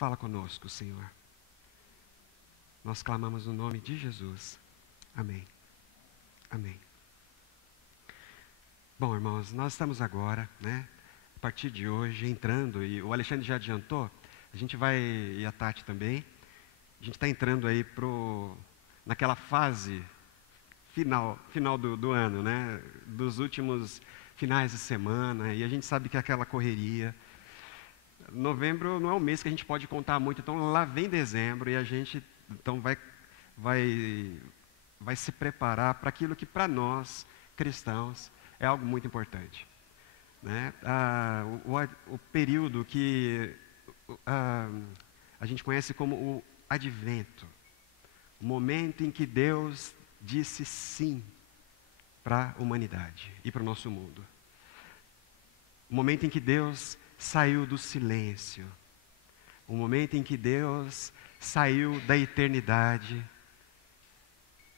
Fala conosco, Senhor. Nós clamamos no nome de Jesus. Amém. Amém. Bom, irmãos, nós estamos agora, a partir de hoje, entrando, e o Alexandre já adiantou, a gente vai, e a Tati também, a gente está entrando aí naquela fase final do ano, dos últimos finais de semana, e a gente sabe que é aquela correria. Novembro não é um mês que a gente pode contar muito, então lá vem dezembro e a gente então vai se preparar para aquilo que para nós, cristãos, é algo muito importante. O período que a gente conhece como o Advento, o momento em que Deus disse sim para a humanidade e para o nosso mundo. O momento em que Deus saiu do silêncio. O momento em que Deus saiu da eternidade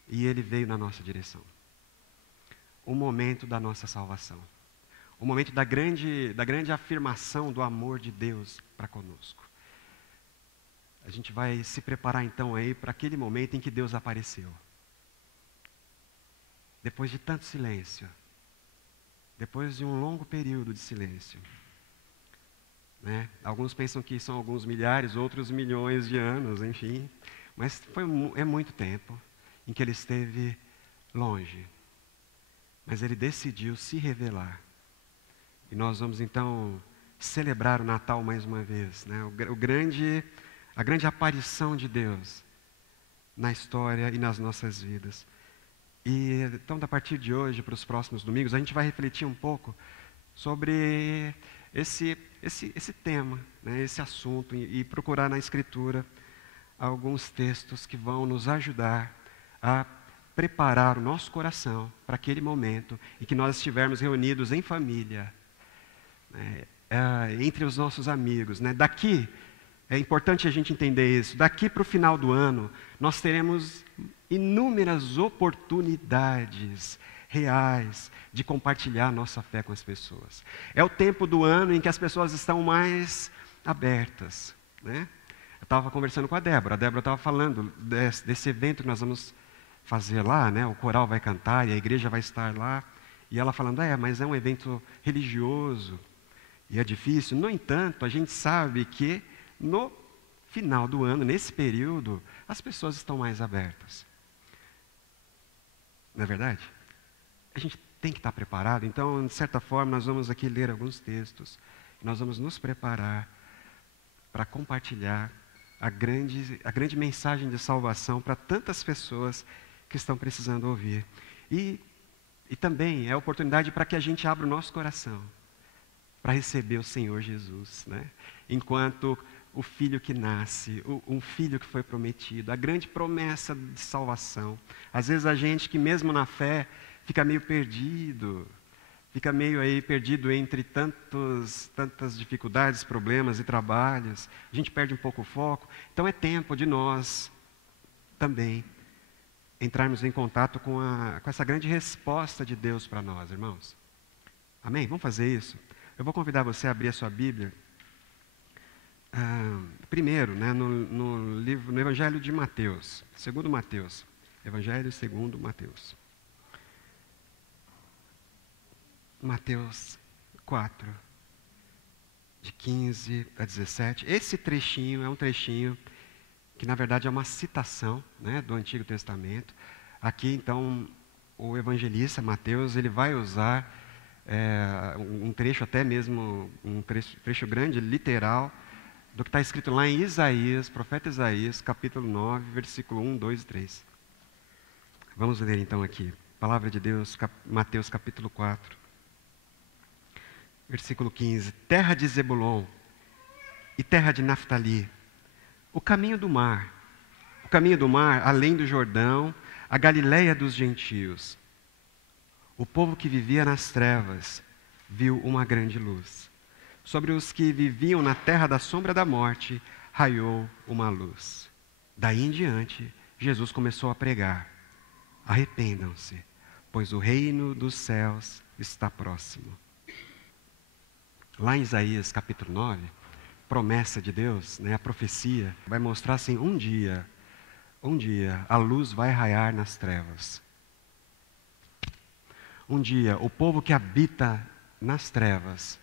e Ele veio na nossa direção. O momento da nossa salvação. O momento da grande afirmação do amor de Deus para conosco. A gente vai se preparar então aí para aquele momento em que Deus apareceu. Depois de tanto silêncio. Depois de um longo período de silêncio. Alguns pensam que são alguns milhares, outros milhões de anos, enfim. Mas é muito tempo em que Ele esteve longe. Mas Ele decidiu se revelar. E nós vamos então celebrar o Natal mais uma vez. A grande aparição de Deus na história e nas nossas vidas. E então, a partir de hoje, para os próximos domingos, a gente vai refletir um pouco sobre esse tema, esse assunto, e procurar na Escritura alguns textos que vão nos ajudar a preparar o nosso coração para aquele momento em que nós estivermos reunidos em família, entre os nossos amigos. Daqui, é importante a gente entender isso, daqui para o final do ano, nós teremos inúmeras oportunidades reais de compartilhar a nossa fé com as pessoas. É o tempo do ano em que as pessoas estão mais abertas. Eu estava conversando com a Débora estava falando desse evento que nós vamos fazer lá, o coral vai cantar e a igreja vai estar lá, e ela falando, mas é um evento religioso, e é difícil. No entanto, a gente sabe que no final do ano, nesse período, as pessoas estão mais abertas. Não é verdade? A gente tem que estar preparado. Então, de certa forma, nós vamos aqui ler alguns textos. Nós vamos nos preparar para compartilhar a grande mensagem de salvação para tantas pessoas que estão precisando ouvir. E também é a oportunidade para que a gente abra o nosso coração para receber o Senhor Jesus, enquanto o filho que nasce, um filho que foi prometido, a grande promessa de salvação. Às vezes a gente que mesmo na fé fica meio perdido, perdido entre tantas dificuldades, problemas e trabalhos, a gente perde um pouco o foco. Então é tempo de nós também entrarmos em contato com essa grande resposta de Deus para nós, irmãos. Amém? Vamos fazer isso? Eu vou convidar você a abrir a sua Bíblia. Primeiro, no Evangelho de Mateus, segundo Mateus. Evangelho segundo Mateus. Mateus 4, de 15 a 17. Esse trechinho é um trechinho que, na verdade, é uma citação do Antigo Testamento. Aqui, então, o evangelista Mateus, ele vai usar um trecho, até mesmo um trecho grande, literal, do que está escrito lá em Isaías, profeta Isaías, capítulo 9, versículo 1, 2 e 3. Vamos ler então aqui. Palavra de Deus, Mateus capítulo 4, versículo 15. Terra de Zebulon e terra de Naftali, o caminho do mar, além do Jordão, a Galileia dos gentios. O povo que vivia nas trevas viu uma grande luz. Sobre os que viviam na terra da sombra da morte, raiou uma luz. Daí em diante, Jesus começou a pregar: arrependam-se, pois o reino dos céus está próximo. Lá em Isaías capítulo 9, promessa de Deus, né, a profecia, vai mostrar assim, um dia, a luz vai raiar nas trevas. Um dia, o povo que habita nas trevas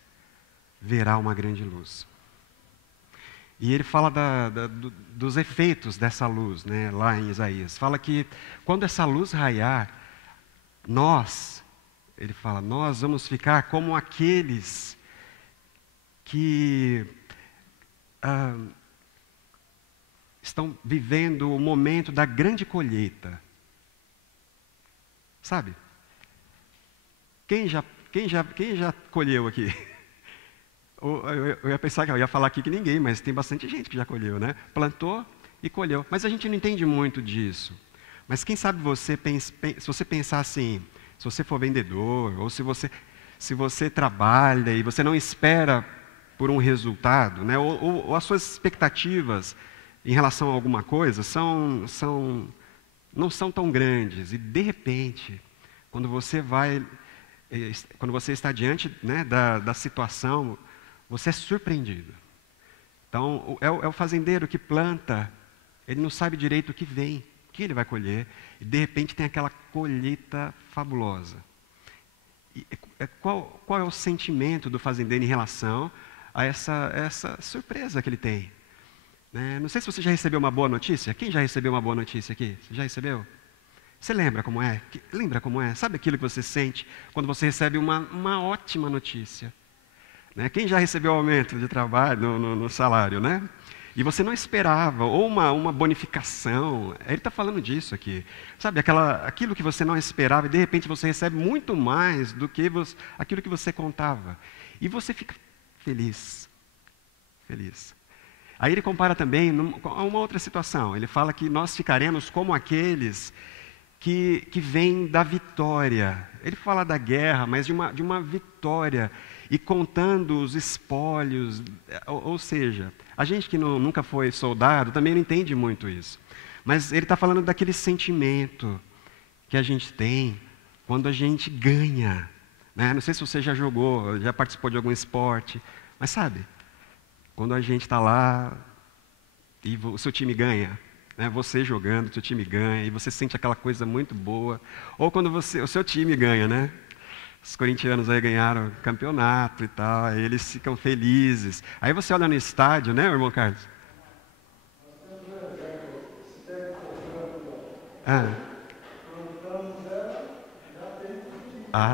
verá uma grande luz. E ele fala dos efeitos dessa luz, né, lá em Isaías. Fala que quando essa luz raiar, ele fala, nós vamos ficar como aqueles que estão vivendo o momento da grande colheita. Sabe? Quem já colheu aqui? Eu ia pensar que eu ia falar aqui que ninguém, mas tem bastante gente que já colheu, né? Plantou e colheu. Mas a gente não entende muito disso. Mas quem sabe se você pensar assim, se você for vendedor, ou se você trabalha e você não espera por um resultado, né? Ou as suas expectativas em relação a alguma coisa não são tão grandes. E de repente, quando você está diante, né, da situação, você é surpreendido. Então, é o fazendeiro que planta, ele não sabe direito o que vem, o que ele vai colher, e de repente tem aquela colheita fabulosa. E qual é o sentimento do fazendeiro em relação a essa surpresa que ele tem? Né? Não sei se você já recebeu uma boa notícia. Quem já recebeu uma boa notícia aqui? Você já recebeu? Você lembra como é? Lembra como é? Sabe aquilo que você sente quando você recebe uma ótima notícia? Né? Quem já recebeu aumento de trabalho no salário, né? E você não esperava, ou uma bonificação, ele está falando disso aqui. Sabe, aquilo que você não esperava, e de repente você recebe muito mais do que aquilo que você contava. E você fica feliz. Feliz. Aí ele compara também a uma outra situação. Ele fala que nós ficaremos como aqueles que vêm da vitória. Ele fala da guerra, mas de uma vitória. E contando os espólios, ou seja, a gente que nunca foi soldado também não entende muito isso. Mas ele está falando daquele sentimento que a gente tem quando a gente ganha. Né? Não sei se você já jogou, já participou de algum esporte, mas sabe, quando a gente está lá e o seu time ganha, né? Você jogando, o seu time ganha, e você sente aquela coisa muito boa. Ou quando o seu time ganha, né? Os corintianos aí ganharam o campeonato e tal, aí eles ficam felizes. Aí você olha no estádio, né, irmão Carlos?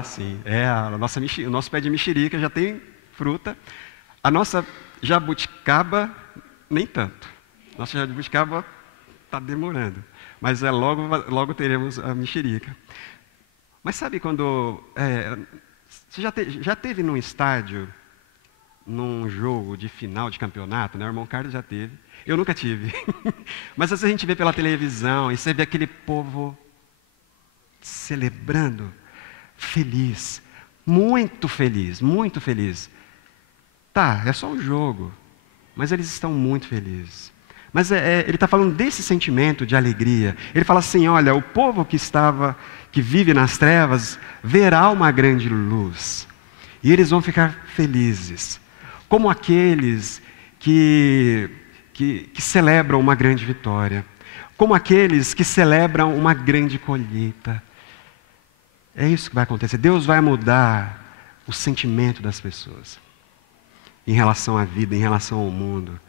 Sim. O nosso pé de mexerica já tem fruta. A nossa jabuticaba, nem tanto. Nossa jabuticaba está demorando. Mas logo teremos a mexerica. Mas sabe quando... você já teve num estádio, num jogo de final de campeonato, né? O irmão Carlos já teve. Eu nunca tive. Mas às vezes a gente vê pela televisão e você vê aquele povo celebrando, feliz, muito feliz, muito feliz. Tá, é só um jogo, mas eles estão muito felizes. Mas ele está falando desse sentimento de alegria. Ele fala assim, olha, o povo que vive nas trevas, verá uma grande luz. E eles vão ficar felizes. Como aqueles que celebram uma grande vitória. Como aqueles que celebram uma grande colheita. É isso que vai acontecer. Deus vai mudar o sentimento das pessoas. Em relação à vida, em relação ao mundo.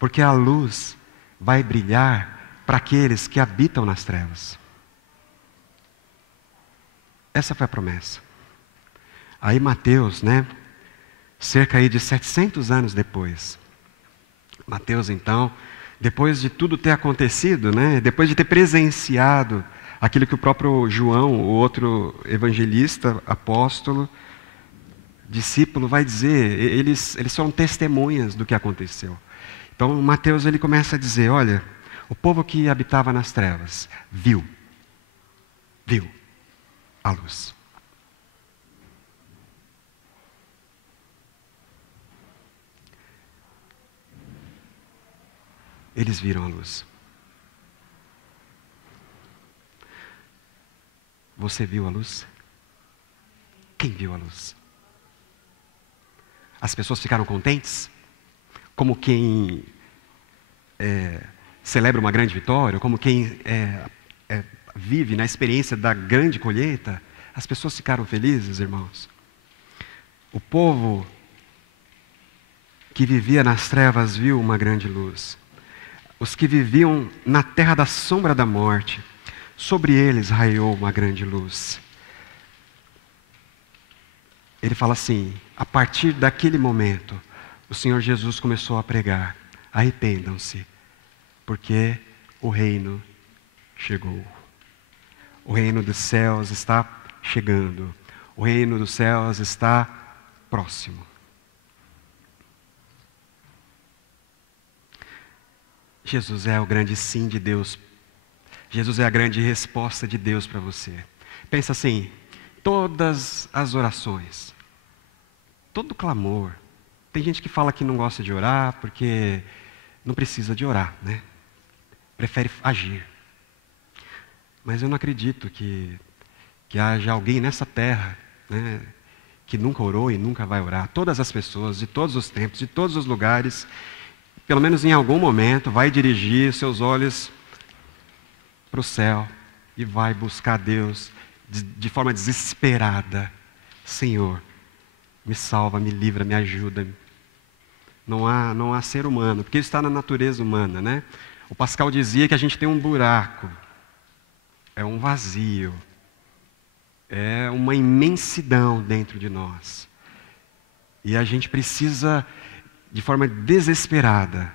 Porque a luz vai brilhar para aqueles que habitam nas trevas. Essa foi a promessa. Aí Mateus, né, cerca aí de 700 anos depois, Mateus então, depois de tudo ter acontecido, né, depois de ter presenciado aquilo que o próprio João, o outro evangelista, apóstolo, discípulo, vai dizer, eles são testemunhas do que aconteceu. Então Mateus ele começa a dizer, olha, o povo que habitava nas trevas viu a luz. Eles viram a luz. Você viu a luz? Quem viu a luz? As pessoas ficaram contentes? como quem celebra uma grande vitória, como quem vive na experiência da grande colheita, as pessoas ficaram felizes, irmãos. O povo que vivia nas trevas viu uma grande luz. Os que viviam na terra da sombra da morte, sobre eles raiou uma grande luz. Ele fala assim, a partir daquele momento, o Senhor Jesus começou a pregar, arrependam-se, porque o reino chegou. O reino dos céus está chegando. O reino dos céus está próximo. Jesus é o grande sim de Deus. Jesus é a grande resposta de Deus para você. Pensa assim, todas as orações, todo clamor. Tem gente que fala que não gosta de orar porque não precisa de orar, né? Prefere agir. Mas eu não acredito que haja alguém nessa terra, né, que nunca orou e nunca vai orar. Todas as pessoas, de todos os tempos, de todos os lugares, pelo menos em algum momento, vai dirigir seus olhos para o céu e vai buscar Deus de forma desesperada. Senhor, me salva, me livra, me ajuda. Não há ser humano, porque isso está na natureza humana, né? O Pascal dizia que a gente tem um buraco, é um vazio, é uma imensidão dentro de nós. E a gente precisa, de forma desesperada,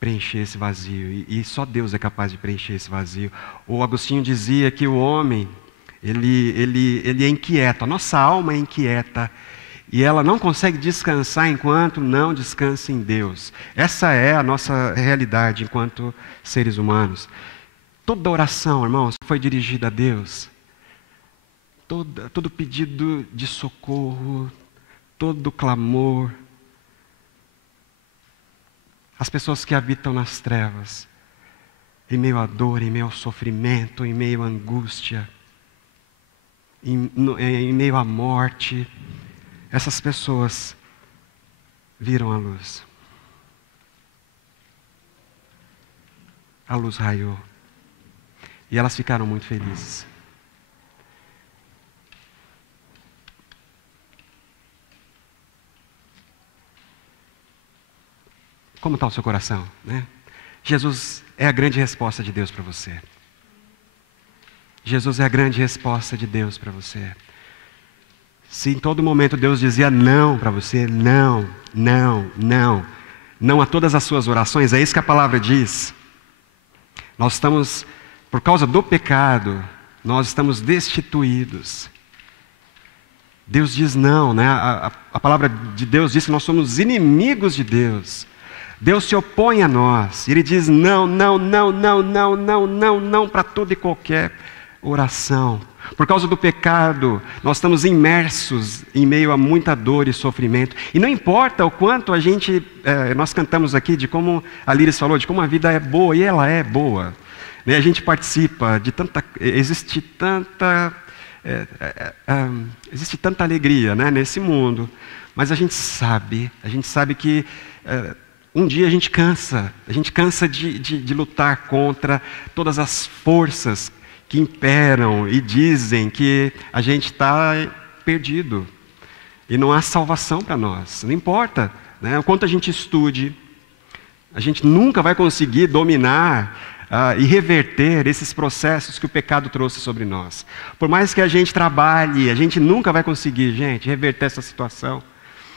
preencher esse vazio. E só Deus é capaz de preencher esse vazio. O Agostinho dizia que o homem, ele é inquieto, a nossa alma é inquieta. E ela não consegue descansar enquanto não descansa em Deus. Essa é a nossa realidade enquanto seres humanos. Toda oração, irmãos, foi dirigida a Deus. Todo pedido de socorro, todo clamor. As pessoas que habitam nas trevas, em meio à dor, em meio ao sofrimento, em meio à angústia, em meio à morte, essas pessoas viram a luz. A luz raiou. E elas ficaram muito felizes. Como está o seu coração, né? Jesus é a grande resposta de Deus para você. Jesus é a grande resposta de Deus para você. Se em todo momento Deus dizia não para você, não, não, não, não a todas as suas orações, é isso que a palavra diz. Nós estamos, por causa do pecado, nós estamos destituídos. Deus diz não, né? A palavra de Deus diz que nós somos inimigos de Deus. Deus se opõe a nós. Ele diz não, não, não, não, não, não, não, não para toda e qualquer oração. Por causa do pecado, nós estamos imersos em meio a muita dor e sofrimento. E não importa o quanto a gente, nós cantamos aqui de como a Líris falou, de como a vida é boa, e ela é boa. Né? A gente participa de tanta, existe tanta alegria, né, nesse mundo. Mas a gente sabe que um dia a gente cansa de lutar contra todas as forças que imperam e dizem que a gente está perdido. E não há salvação para nós. Não importa, né, o quanto a gente estude, a gente nunca vai conseguir dominar e reverter esses processos que o pecado trouxe sobre nós. Por mais que a gente trabalhe, a gente nunca vai conseguir, gente, reverter essa situação.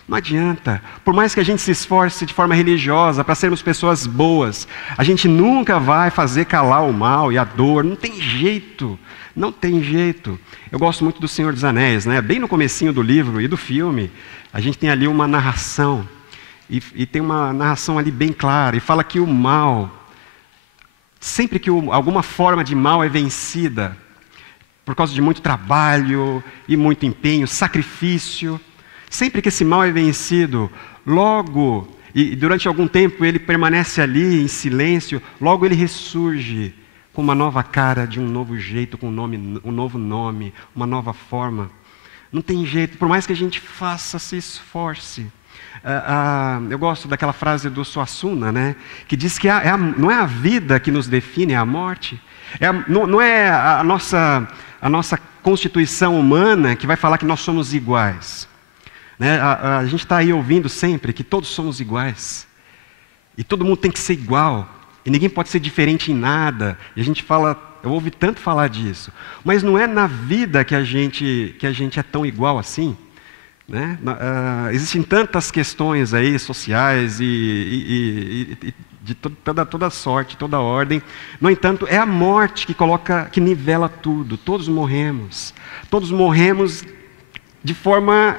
Não adianta. Por mais que a gente se esforce de forma religiosa para sermos pessoas boas, a gente nunca vai fazer calar o mal e a dor. Não tem jeito. Não tem jeito. Eu gosto muito do Senhor dos Anéis, né? Bem no comecinho do livro e do filme, a gente tem ali uma narração. E tem uma narração ali bem clara. E fala que o mal, sempre que alguma forma de mal é vencida, por causa de muito trabalho e muito empenho, sacrifício, sempre que esse mal é vencido, logo, e durante algum tempo ele permanece ali em silêncio, logo ele ressurge com uma nova cara, de um novo jeito, com um novo nome, uma nova forma. Não tem jeito, por mais que a gente faça, se esforce, Eu gosto daquela frase do Suassuna, né, que diz que não é a vida que nos define, é a morte. Não é a nossa constituição humana que vai falar que nós somos iguais. Né? A gente está aí ouvindo sempre que todos somos iguais. E todo mundo tem que ser igual. E ninguém pode ser diferente em nada. E a gente fala, eu ouvi tanto falar disso. Mas não é na vida que a gente é tão igual assim. Né? Existem tantas questões aí sociais e de toda sorte, toda ordem. No entanto, é a morte que nivela tudo. Todos morremos. Todos morremos de forma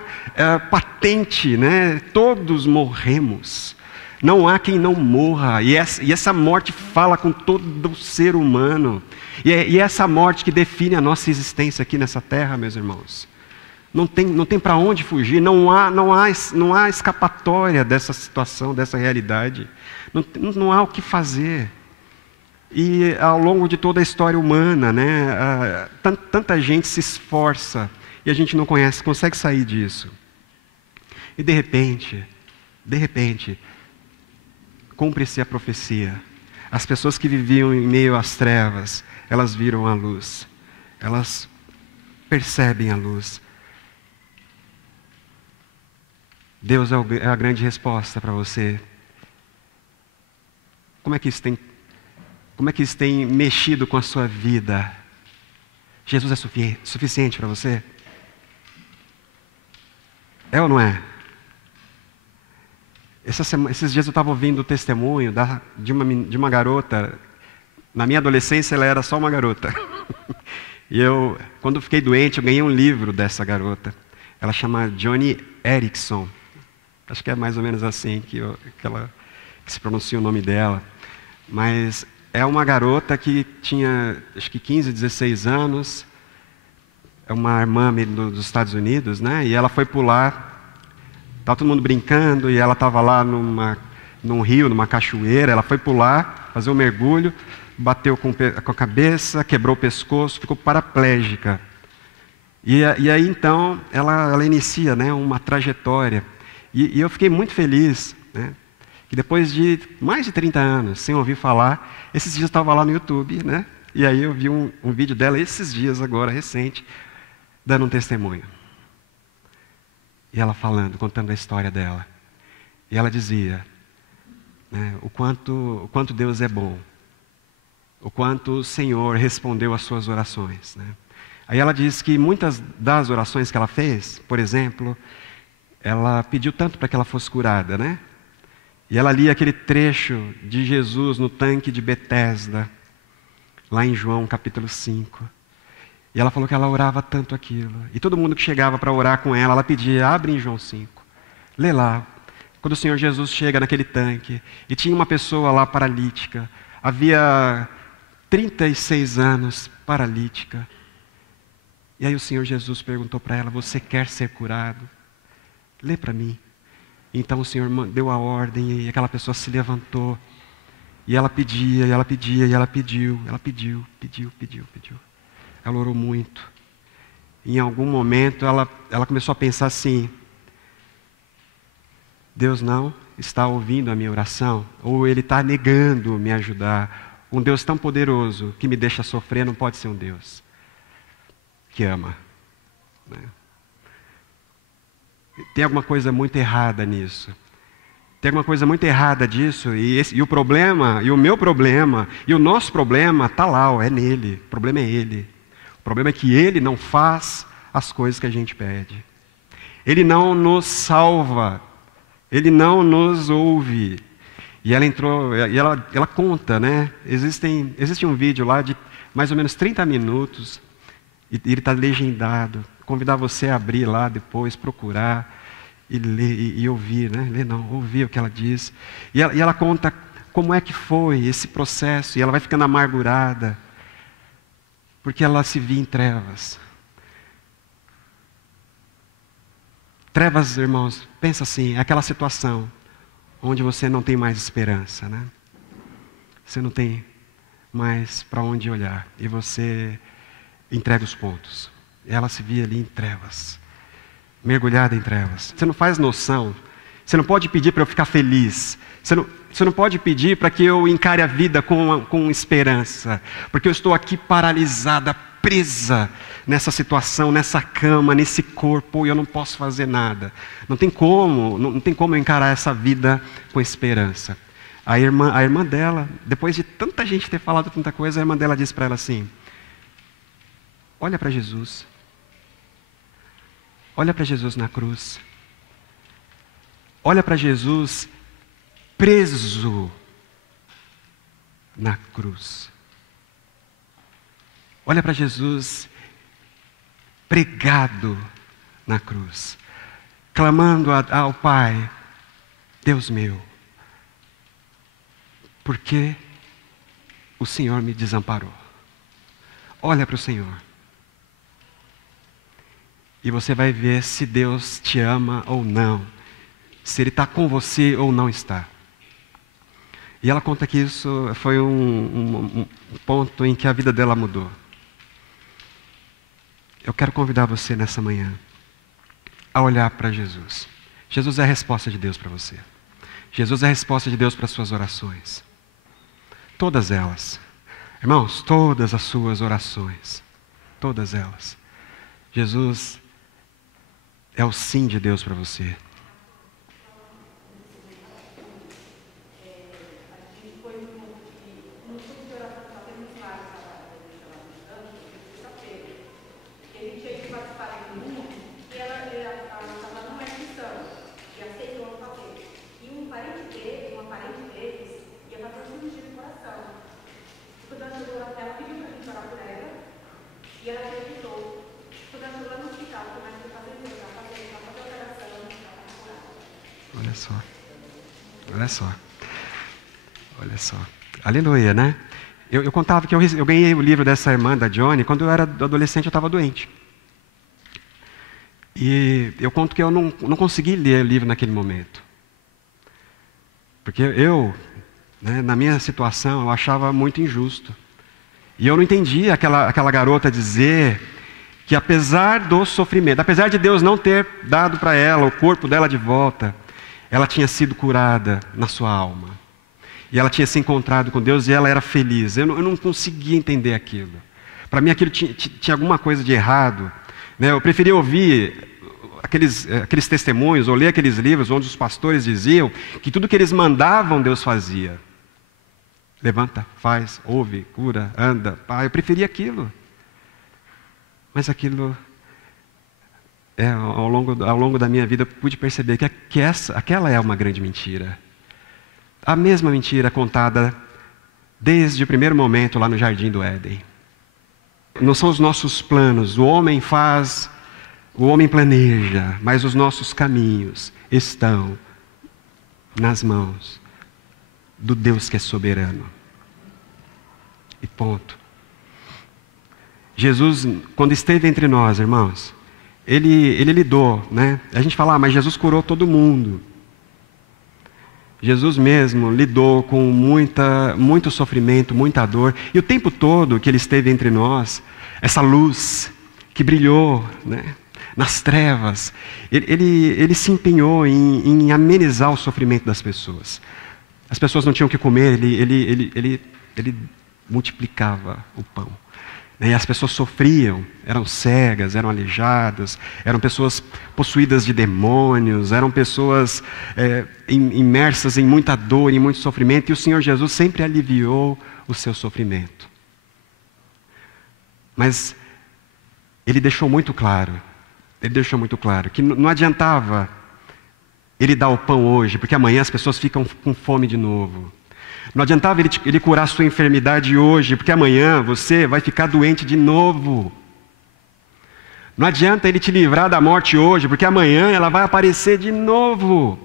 patente, né? Todos morremos. Não há quem não morra. E essa morte fala com todo ser humano. E é essa morte que define a nossa existência aqui nessa terra, meus irmãos. Não tem para onde fugir, não há escapatória dessa situação, dessa realidade. Não há o que fazer. E ao longo de toda a história humana, né, tanta gente se esforça e a gente não consegue sair disso. E de repente, cumpre-se a profecia. As pessoas que viviam em meio às trevas, elas viram a luz. Elas percebem a luz. Deus é a grande resposta para você. Como é que isso tem mexido com a sua vida? Jesus é suficiente para você? É ou não é? Esses dias eu estava ouvindo o testemunho de uma garota. Na minha adolescência ela era só uma garota. E quando eu fiquei doente, eu ganhei um livro dessa garota. Ela chama Joni Eareckson. Acho que é mais ou menos assim que se pronuncia o nome dela. Mas é uma garota que tinha, acho que 15, 16 anos. É uma irmã dos Estados Unidos, né? E ela foi pular. Estava todo mundo brincando e ela estava lá num rio, numa cachoeira. Ela foi pular, fazer um mergulho, bateu com a cabeça, quebrou o pescoço, ficou paraplégica. E aí então ela inicia, né, uma trajetória. E eu fiquei muito feliz, né, que depois de mais de 30 anos, sem ouvir falar, esses dias eu estava lá no YouTube, né, e aí eu vi um vídeo dela esses dias agora, recente, dando um testemunho. E ela contando a história dela. E ela dizia, né, o quanto Deus é bom, o quanto o Senhor respondeu às suas orações. Né? Aí ela diz que muitas das orações que ela fez, por exemplo, ela pediu tanto para que ela fosse curada, né? E ela lia aquele trecho de Jesus no tanque de Betesda, lá em João capítulo 5. E ela falou que ela orava tanto aquilo. E todo mundo que chegava para orar com ela, ela pedia, abre em João 5. Lê lá. Quando o Senhor Jesus chega naquele tanque, e tinha uma pessoa lá paralítica, havia 36 anos paralítica. E aí o Senhor Jesus perguntou para ela, você quer ser curado? Lê para mim. Então o Senhor deu a ordem e aquela pessoa se levantou. E ela pedia, e ela pedia, e ela pediu. Ela pediu. Ela orou muito. Em algum momento ela começou a pensar assim, Deus não está ouvindo a minha oração, ou Ele está negando me ajudar. Um Deus tão poderoso que me deixa sofrer não pode ser um Deus que ama. Né? Tem alguma coisa muito errada nisso. Tem alguma coisa muito errada disso, e o problema, e o meu problema, e o nosso problema está lá, é nele. O problema é Ele. O problema é que Ele não faz as coisas que a gente pede. Ele não nos salva. Ele não nos ouve. E ela entrou, e ela conta, né? Existe um vídeo lá de mais ou menos 30 minutos, e ele está legendado. Convidar você a abrir lá depois, procurar e ler e ouvir, né? Ler não, ouvir o que ela diz. E ela conta como é que foi esse processo, e ela vai ficando amargurada, porque ela se via em trevas. Trevas, irmãos, pensa assim, é aquela situação onde você não tem mais esperança, né? Você não tem mais para onde olhar, e você entrega os pontos. Ela se via ali em trevas, mergulhada em trevas. Você não faz noção Você não pode pedir para eu ficar feliz. Você não pode pedir para que eu encare a vida com esperança. Porque eu estou aqui paralisada, presa nessa situação, nessa cama, nesse corpo, e eu não posso fazer nada. Não tem como eu encarar essa vida com esperança. A irmã dela, depois de tanta gente ter falado tanta coisa, a irmã dela disse para ela assim: olha para Jesus. Olha para Jesus na cruz. Olha para Jesus preso na cruz. Olha para Jesus pregado na cruz, clamando ao Pai: Deus meu, por que o Senhor me desamparou? Olha para o Senhor. E você vai ver se Deus te ama ou não, se Ele está com você ou não está. E ela conta que isso foi um ponto em que a vida dela mudou. Eu quero convidar você nessa manhã a olhar para Jesus. Jesus é a resposta de Deus para você. Jesus é a resposta de Deus para as suas orações. Todas elas. Irmãos, todas as suas orações. Todas elas. Jesus é o sim de Deus para você. Olha só. Aleluia, né? Eu contava que eu ganhei o livro dessa irmã, da Johnny, quando eu era adolescente, eu estava doente. E eu conto que eu não consegui ler o livro naquele momento. Porque na minha situação, eu achava muito injusto. E eu não entendia aquela garota dizer que apesar do sofrimento, apesar de Deus não ter dado para ela o corpo dela de volta, ela tinha sido curada na sua alma. E ela tinha se encontrado com Deus e ela era feliz. Eu não conseguia entender aquilo. Para mim aquilo tinha alguma coisa de errado. Né? Eu preferia ouvir aqueles testemunhos, ou ler aqueles livros onde os pastores diziam que tudo que eles mandavam Deus fazia. Levanta, faz, ouve, cura, anda. Eu preferia aquilo. Mas aquilo... ao longo da minha vida, eu pude perceber que aquela é uma grande mentira. A mesma mentira contada desde o primeiro momento lá no Jardim do Éden. Não são os nossos planos, o homem planeja, mas os nossos caminhos estão nas mãos do Deus que é soberano. E ponto. Jesus, quando esteve entre nós, irmãos, Ele lidou, né? A gente fala, mas Jesus curou todo mundo. Jesus mesmo lidou com muito sofrimento, muita dor. E o tempo todo que Ele esteve entre nós, essa luz que brilhou, né, nas trevas, Ele se empenhou em amenizar o sofrimento das pessoas. As pessoas não tinham o que comer, Ele multiplicava o pão. E as pessoas sofriam, eram cegas, eram aleijadas, eram pessoas possuídas de demônios, eram pessoas imersas em muita dor, em muito sofrimento, e o Senhor Jesus sempre aliviou o seu sofrimento. Mas Ele deixou muito claro que não adiantava Ele dar o pão hoje, porque amanhã as pessoas ficam com fome de novo. Não adiantava ele curar a sua enfermidade hoje, porque amanhã você vai ficar doente de novo. Não adianta Ele te livrar da morte hoje, porque amanhã ela vai aparecer de novo.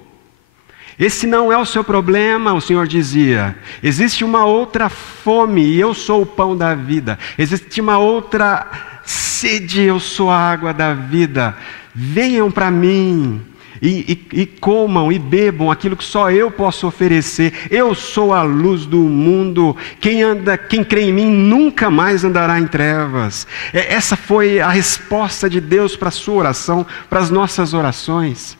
Esse não é o seu problema, o Senhor dizia. Existe uma outra fome, e eu sou o pão da vida. Existe uma outra sede, eu sou a água da vida. Venham para mim. E comam e bebam aquilo que só eu posso oferecer. Eu sou a luz do mundo. Quem crê em mim nunca mais andará em trevas. Essa foi a resposta de Deus para a sua oração, para as nossas orações.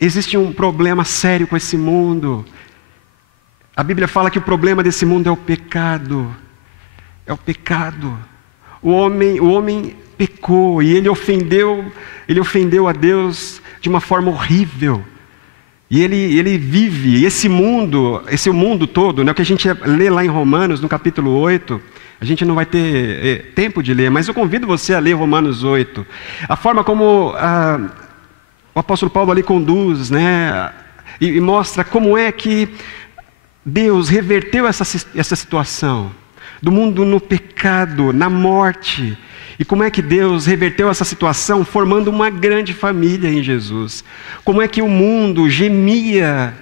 Existe um problema sério com esse mundo. A Bíblia fala que o problema desse mundo é o pecado. É o pecado. O homem pecou e ele ofendeu a Deus de uma forma horrível. E ele vive esse mundo todo, né, o que a gente lê lá em Romanos, no capítulo 8, a gente não vai ter tempo de ler, mas eu convido você a ler Romanos 8. A forma como o apóstolo Paulo ali conduz, né, e mostra como é que Deus reverteu essa situação do mundo no pecado, na morte. E como é que Deus reverteu essa situação formando uma grande família em Jesus? Como é que o mundo gemia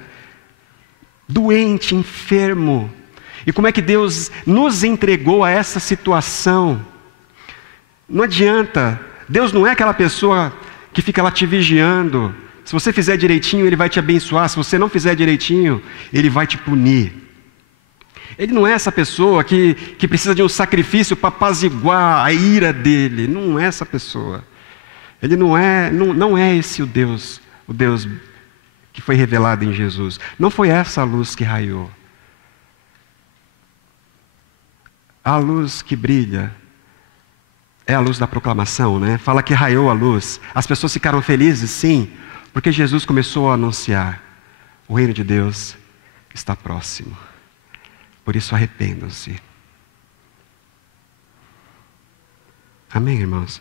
doente, enfermo? E como é que Deus nos entregou a essa situação? Não adianta, Deus não é aquela pessoa que fica lá te vigiando. Se você fizer direitinho, Ele vai te abençoar. Se você não fizer direitinho, Ele vai te punir. Ele não é essa pessoa que precisa de um sacrifício para apaziguar a ira dele. Não é essa pessoa. Ele não é esse o Deus que foi revelado em Jesus. Não foi essa a luz que raiou. A luz que brilha é a luz da proclamação, né? Fala que raiou a luz. As pessoas ficaram felizes, sim, porque Jesus começou a anunciar: o reino de Deus está próximo. Por isso arrependam-se. Amém, irmãos?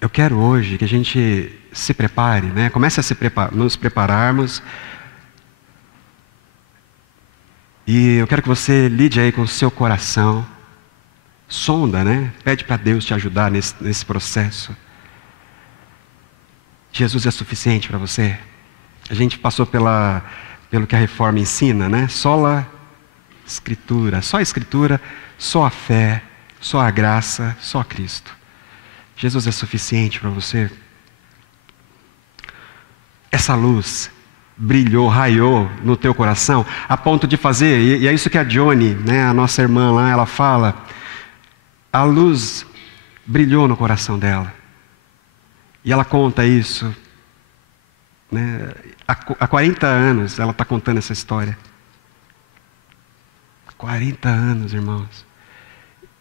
Eu quero hoje que a gente se prepare, né? Comece a nos prepararmos. E eu quero que você lide aí com o seu coração. Sonda, né? Pede para Deus te ajudar nesse processo. Jesus é suficiente para você? A gente passou pelo que a reforma ensina, né? Sola Escritura, só a Escritura, só a fé, só a graça, só Cristo. Jesus é suficiente para você? Essa luz brilhou, raiou no teu coração, a ponto de fazer, e é isso que a Johnny, né, a nossa irmã lá, ela fala, a luz brilhou no coração dela. E ela conta isso, né? Há 40 anos ela está contando essa história. 40 anos, irmãos.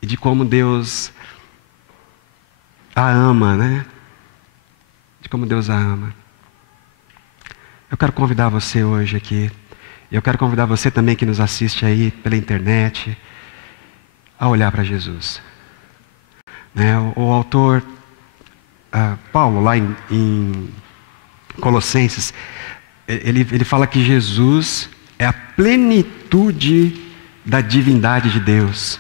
E de como Deus a ama, né? De como Deus a ama. Eu quero convidar você hoje aqui, eu quero convidar você também que nos assiste aí pela internet, a olhar para Jesus. Né? O autor Paulo, lá em Colossenses, ele fala que Jesus é a plenitude da divindade de Deus.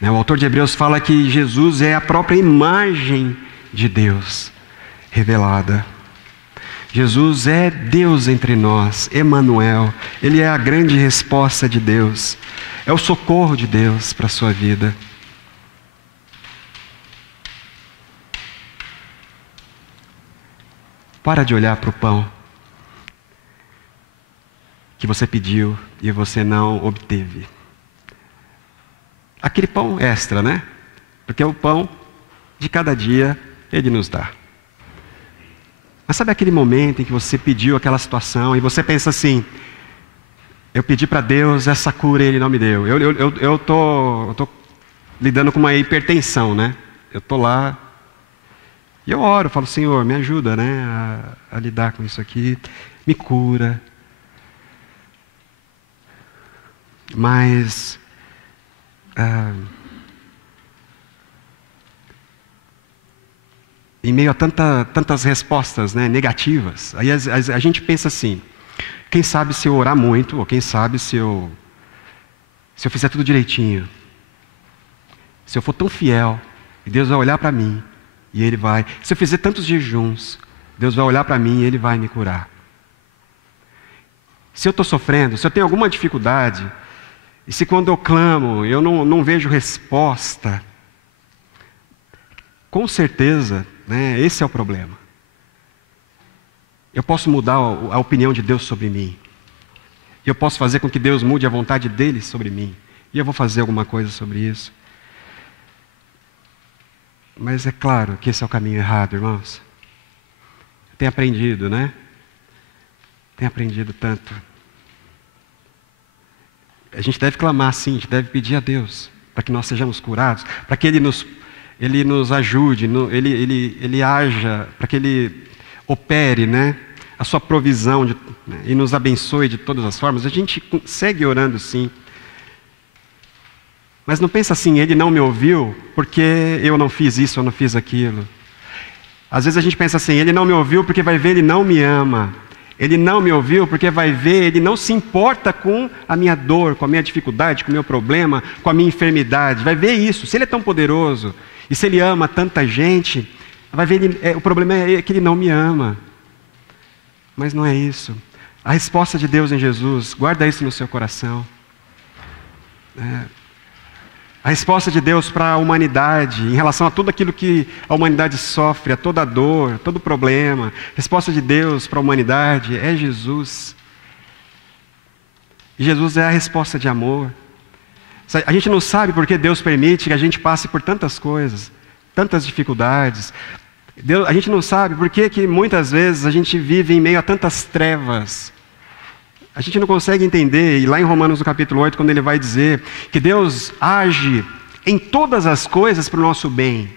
Né? O autor de Hebreus fala que Jesus é a própria imagem de Deus revelada. Jesus é Deus entre nós, Emanuel. Ele é a grande resposta de Deus. É o socorro de Deus para a sua vida. Para de olhar para o pão que você pediu e você não obteve. Aquele pão extra, né? Porque é o pão de cada dia Ele nos dá. Mas sabe aquele momento em que você pediu aquela situação e você pensa assim: eu pedi para Deus essa cura e Ele não me deu. Eu tô lidando com uma hipertensão, né? Eu tô lá e eu oro, falo: Senhor, me ajuda, né, a lidar com isso aqui, me cura. Mas em meio a tantas respostas, né, negativas, aí a gente pensa assim: quem sabe se eu orar muito, ou quem sabe se eu fizer tudo direitinho, se eu for tão fiel, e Deus vai olhar para mim, e Ele vai, se eu fizer tantos jejuns, Deus vai olhar para mim e Ele vai me curar. Se eu estou sofrendo, se eu tenho alguma dificuldade, e se quando eu clamo, eu não vejo resposta, com certeza, né, esse é o problema. Eu posso mudar a opinião de Deus sobre mim. Eu posso fazer com que Deus mude a vontade dEle sobre mim. E eu vou fazer alguma coisa sobre isso. Mas é claro que esse é o caminho errado, irmãos. Tem aprendido, né? Tem aprendido tanto. A gente deve clamar sim, a gente deve pedir a Deus para que nós sejamos curados, para que Ele nos ajude, Ele haja, para que Ele opere, né, a sua provisão né, e nos abençoe de todas as formas. A gente segue orando sim. Mas não pensa assim, Ele não me ouviu porque eu não fiz isso, eu não fiz aquilo. Às vezes a gente pensa assim, Ele não me ouviu porque vai ver, Ele não me ama. Ele não me ouviu porque vai ver, Ele não se importa com a minha dor, com a minha dificuldade, com o meu problema, com a minha enfermidade. Vai ver isso. Se Ele é tão poderoso e se Ele ama tanta gente, vai ver, o problema é que Ele não me ama. Mas não é isso. A resposta de Deus em Jesus, guarda isso no seu coração. A resposta de Deus para a humanidade, em relação a tudo aquilo que a humanidade sofre, a toda dor, todo problema, a resposta de Deus para a humanidade é Jesus. E Jesus é a resposta de amor. A gente não sabe porque Deus permite que a gente passe por tantas coisas, tantas dificuldades. A gente não sabe porque que muitas vezes a gente vive em meio a tantas trevas. A gente não consegue entender, e lá em Romanos no capítulo 8, quando ele vai dizer que Deus age em todas as coisas para o nosso bem.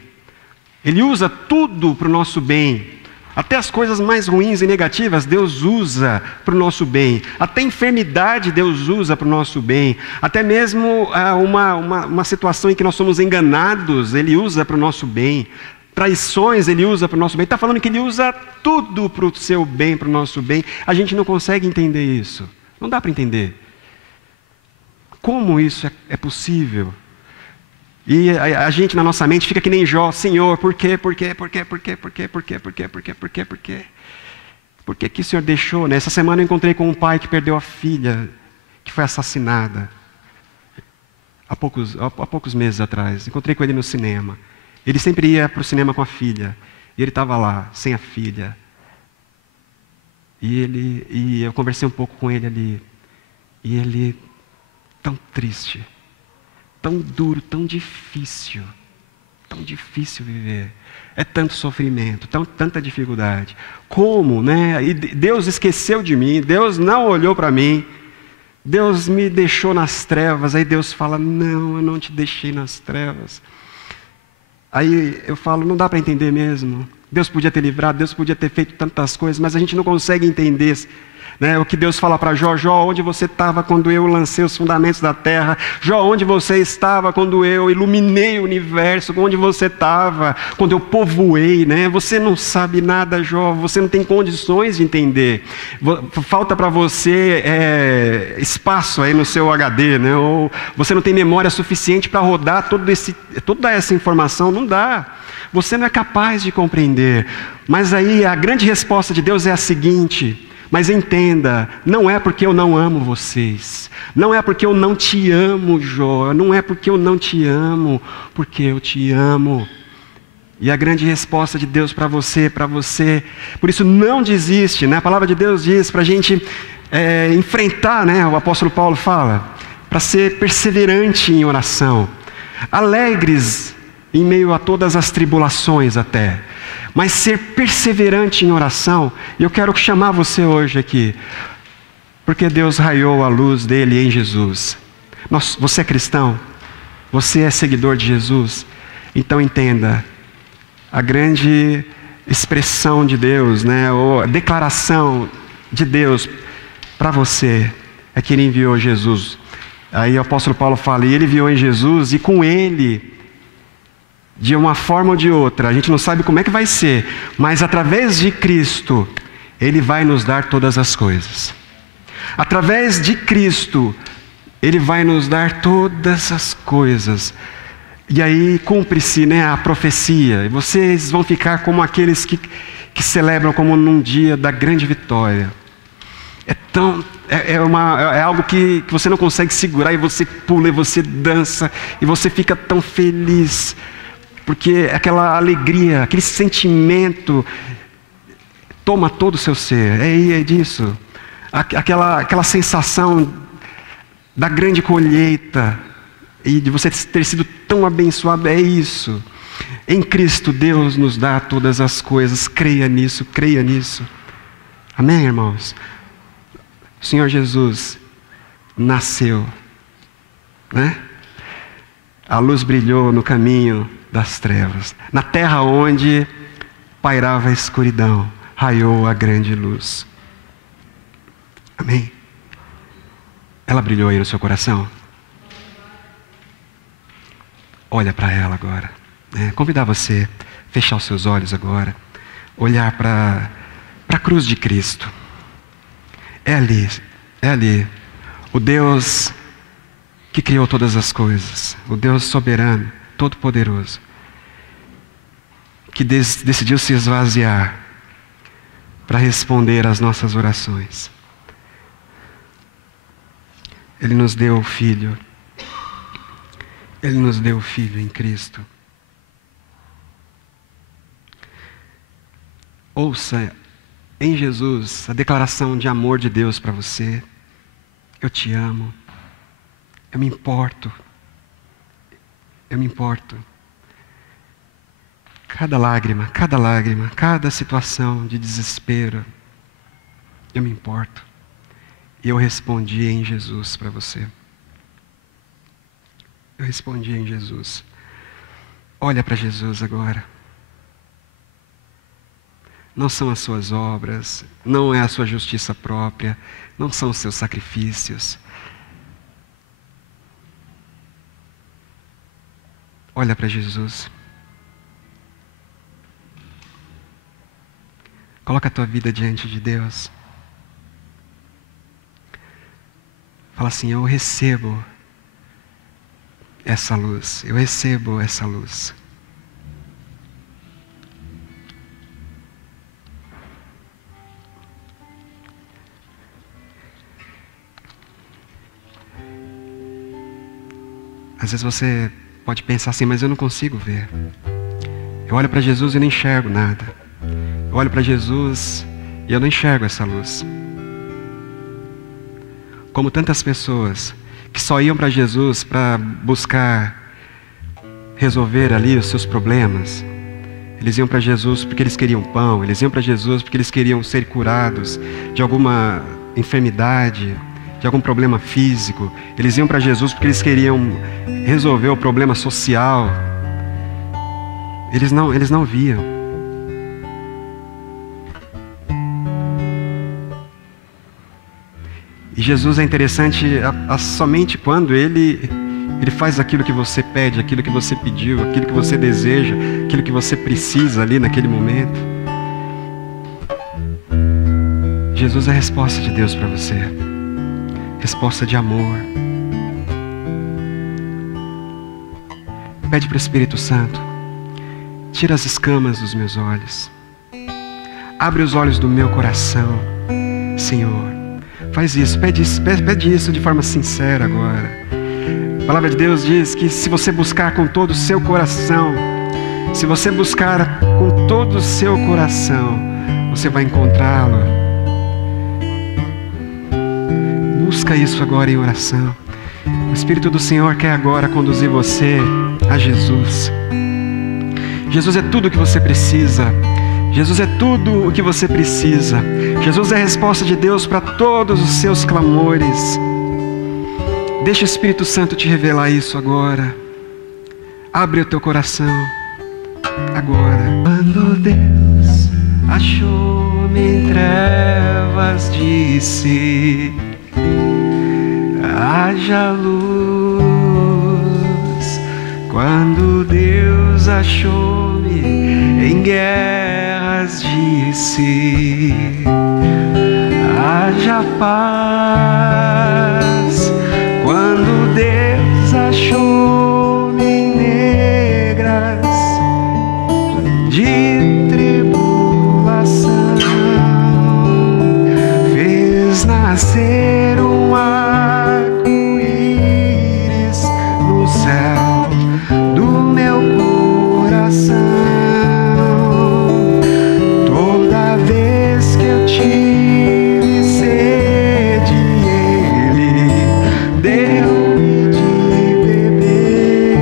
Ele usa tudo para o nosso bem. Até as coisas mais ruins e negativas, Deus usa para o nosso bem. Até a enfermidade, Deus usa para o nosso bem. Até mesmo uma situação em que nós somos enganados, Ele usa para o nosso bem. Traições Ele usa para o nosso bem. Está falando que Ele usa tudo para o seu bem, para o nosso bem. A gente não consegue entender isso. Não dá para entender. Como isso é possível? E a gente na nossa mente fica que nem Jó. Senhor, por quê? Por quê? Por quê? Por quê? Por quê? Por quê? Por quê? Por quê? Por quê? Por quê? Por que que o Senhor deixou? Essa semana eu encontrei com um pai que perdeu a filha, que foi assassinada. Há poucos meses atrás. Encontrei com ele no cinema. Ele sempre ia para o cinema com a filha. E ele estava lá, sem a filha. E eu conversei um pouco com ele ali. E ele, tão triste, tão duro, tão difícil viver. É tanto sofrimento, tanta dificuldade. Como, né? E Deus esqueceu de mim, Deus não olhou para mim. Deus me deixou nas trevas. Aí Deus fala, não, eu não te deixei nas trevas. Aí eu falo, não dá para entender mesmo. Deus podia ter livrado, Deus podia ter feito tantas coisas, mas a gente não consegue entender, né, o que Deus fala para Jó. Jó, onde você estava quando eu lancei os fundamentos da terra? Jó, onde você estava quando eu iluminei o universo? Onde você estava quando eu povoei, né? Você não sabe nada, Jó, você não tem condições de entender. Falta para você espaço aí no seu HD, né? Ou você não tem memória suficiente para rodar toda essa informação. Não dá. Você não é capaz de compreender. Mas aí a grande resposta de Deus é a seguinte: mas entenda, não é porque eu não amo vocês, não é porque eu não te amo, Jó, não é porque eu não te amo, porque eu te amo. E a grande resposta de Deus para você, por isso não desiste, né? A palavra de Deus diz para a gente enfrentar, né? O apóstolo Paulo fala, para ser perseverante em oração, alegres em meio a todas as tribulações até, mas ser perseverante em oração. E eu quero chamar você hoje aqui, porque Deus raiou a luz dele em Jesus. Você é cristão? Você é seguidor de Jesus? Então entenda, a grande expressão de Deus, né, ou a declaração de Deus para você, é que Ele enviou Jesus. Aí o apóstolo Paulo fala, e Ele enviou em Jesus, e com Ele, de uma forma ou de outra, a gente não sabe como é que vai ser, mas através de Cristo, Ele vai nos dar todas as coisas. Através de Cristo, Ele vai nos dar todas as coisas. E aí cumpre-se, né, a profecia. E vocês vão ficar como aqueles que celebram como num dia da grande vitória. É algo que você não consegue segurar, e você pula, e você dança, e você fica tão feliz. Porque aquela alegria, aquele sentimento toma todo o seu ser. É disso. Aquela sensação da grande colheita e de você ter sido tão abençoado, é isso. Em Cristo Deus nos dá todas as coisas. Creia nisso, creia nisso. Amém, irmãos? O Senhor Jesus nasceu, né? A luz brilhou no caminho das trevas. Na terra onde pairava a escuridão, raiou a grande luz. Amém? Ela brilhou aí no seu coração? Olha para ela agora. Convidar você a fechar os seus olhos agora. Olhar para a cruz de Cristo. É ali. O Deus que criou todas as coisas. O Deus soberano, todo-poderoso. Que decidiu se esvaziar para responder às nossas orações. Ele nos deu o Filho. Ele nos deu o Filho em Cristo. Ouça em Jesus a declaração de amor de Deus para você. Eu te amo. Eu me importo. Eu me importo. Cada lágrima, cada situação de desespero, eu me importo. E eu respondi em Jesus para você. Eu respondi em Jesus. Olha para Jesus agora. Não são as suas obras, não é a sua justiça própria, não são os seus sacrifícios. Olha para Jesus. Coloca a tua vida diante de Deus. Fala assim: eu recebo essa luz, eu recebo essa luz. Às vezes você pode pensar assim, mas eu não consigo ver. Eu olho para Jesus e não enxergo nada. Eu olho para Jesus e eu não enxergo essa luz. Como tantas pessoas que só iam para Jesus para buscar resolver ali os seus problemas. Eles iam para Jesus porque eles queriam pão, eles iam para Jesus porque eles queriam ser curados de alguma enfermidade, de algum problema físico. Eles iam para Jesus porque eles queriam resolver o problema social. Eles não viam. E Jesus é interessante somente quando Ele faz aquilo que você pede, aquilo que você pediu, aquilo que você deseja, aquilo que você precisa ali naquele momento. Jesus é a resposta de Deus para você. Resposta de amor. Pede para o Espírito Santo: tira as escamas dos meus olhos. Abre os olhos do meu coração, Senhor. Faz isso, pede isso de forma sincera agora. A palavra de Deus diz que se você buscar com todo o seu coração, se você buscar com todo o seu coração, você vai encontrá-lo. Busca isso agora em oração. O Espírito do Senhor quer agora conduzir você a Jesus. Jesus é tudo o que você precisa. Jesus é tudo o que você precisa. Jesus é a resposta de Deus para todos os seus clamores. Deixa o Espírito Santo te revelar isso agora. Abre o teu coração agora. Quando Deus achou-me em trevas, disse: haja luz. Quando Deus achou-me em guerras, disse: haja paz. Quando Deus achou-me em negras de tribulação, fez nascer um arco-íris no céu do meu coração. Toda vez que eu tive sede, Ele deu-me de beber.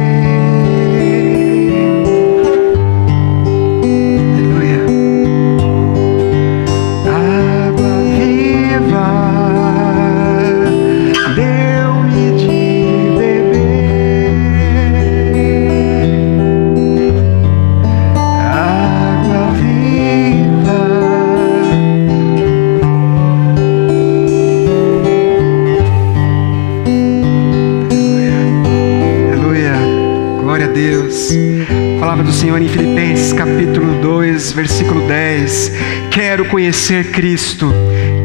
Senhor em Filipenses capítulo 2, versículo 10. Quero conhecer Cristo,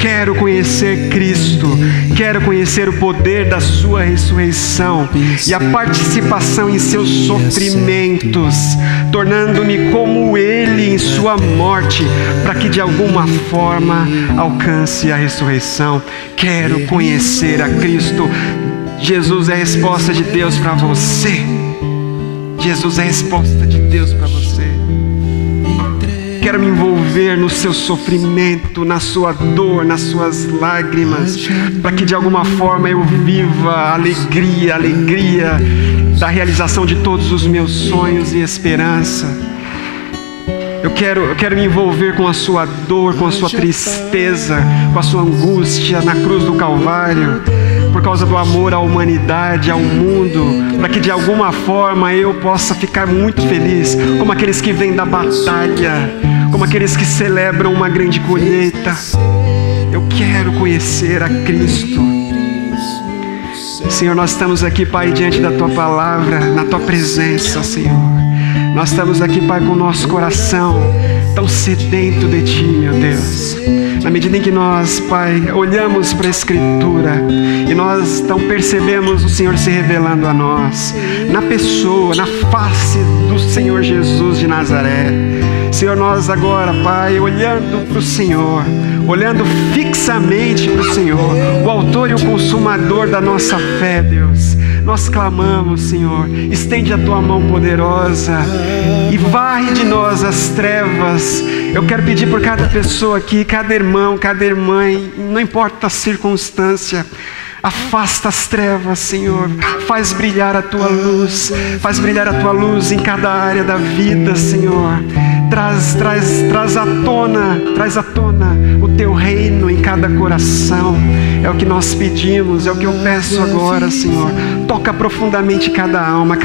quero conhecer Cristo, quero conhecer o poder da sua ressurreição e a participação em seus sofrimentos, tornando-me como Ele em sua morte, para que de alguma forma alcance a ressurreição. Quero conhecer a Cristo. Jesus é a resposta de Deus para você. Jesus é a resposta de Deus para você. Quero me envolver no seu sofrimento, na sua dor, nas suas lágrimas, para que de alguma forma eu viva a alegria da realização de todos os meus sonhos e esperança. Eu quero me envolver com a sua dor, com a sua tristeza, com a sua angústia na cruz do Calvário, por causa do amor à humanidade, ao mundo, para que de alguma forma eu possa ficar muito feliz, como aqueles que vêm da batalha, como aqueles que celebram uma grande colheita. Eu quero conhecer a Cristo. Senhor, nós estamos aqui, Pai, diante da Tua palavra, na Tua presença, Senhor. Nós estamos aqui, Pai, com o nosso coração tão sedento de Ti, meu Deus. Na medida em que nós, Pai, olhamos para a Escritura e nós então percebemos o Senhor se revelando a nós, na pessoa, na face do Senhor Jesus de Nazaré. Senhor, nós agora, Pai, olhando para o Senhor, olhando fixamente para o Senhor, o autor e o consumador da nossa fé, Deus, nós clamamos, Senhor, estende a Tua mão poderosa e varre de nós as trevas. Eu quero pedir por cada pessoa aqui, cada irmão, cada irmã, não importa a circunstância, afasta as trevas, Senhor, faz brilhar a Tua luz, faz brilhar a Tua luz em cada área da vida, Senhor. Traz à tona o Teu reino em cada coração. É o que nós pedimos, é o que eu peço agora, Senhor. Toca profundamente cada alma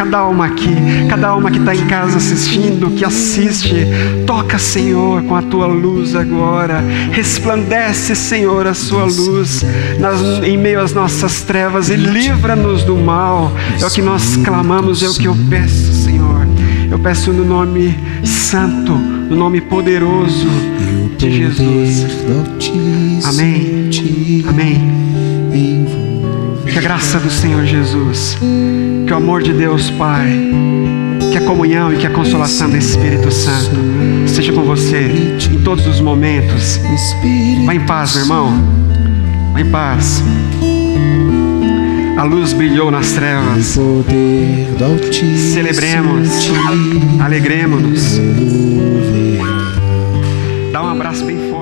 aqui, cada alma que está em casa assistindo, que assiste. Toca, Senhor, com a Tua luz agora. Resplandece, Senhor, a Sua luz em meio às nossas trevas e livra-nos do mal. É o que nós clamamos, é o que eu peço, Senhor. Eu peço no nome santo, no nome poderoso de Jesus. Amém. Amém. Que a graça do Senhor Jesus, que o amor de Deus Pai, que a comunhão e que a consolação do Espírito Santo seja com você em todos os momentos. Vá em paz, meu irmão. Vá em paz. A luz brilhou nas trevas. Celebremos, alegremos-nos. Dá um abraço bem forte.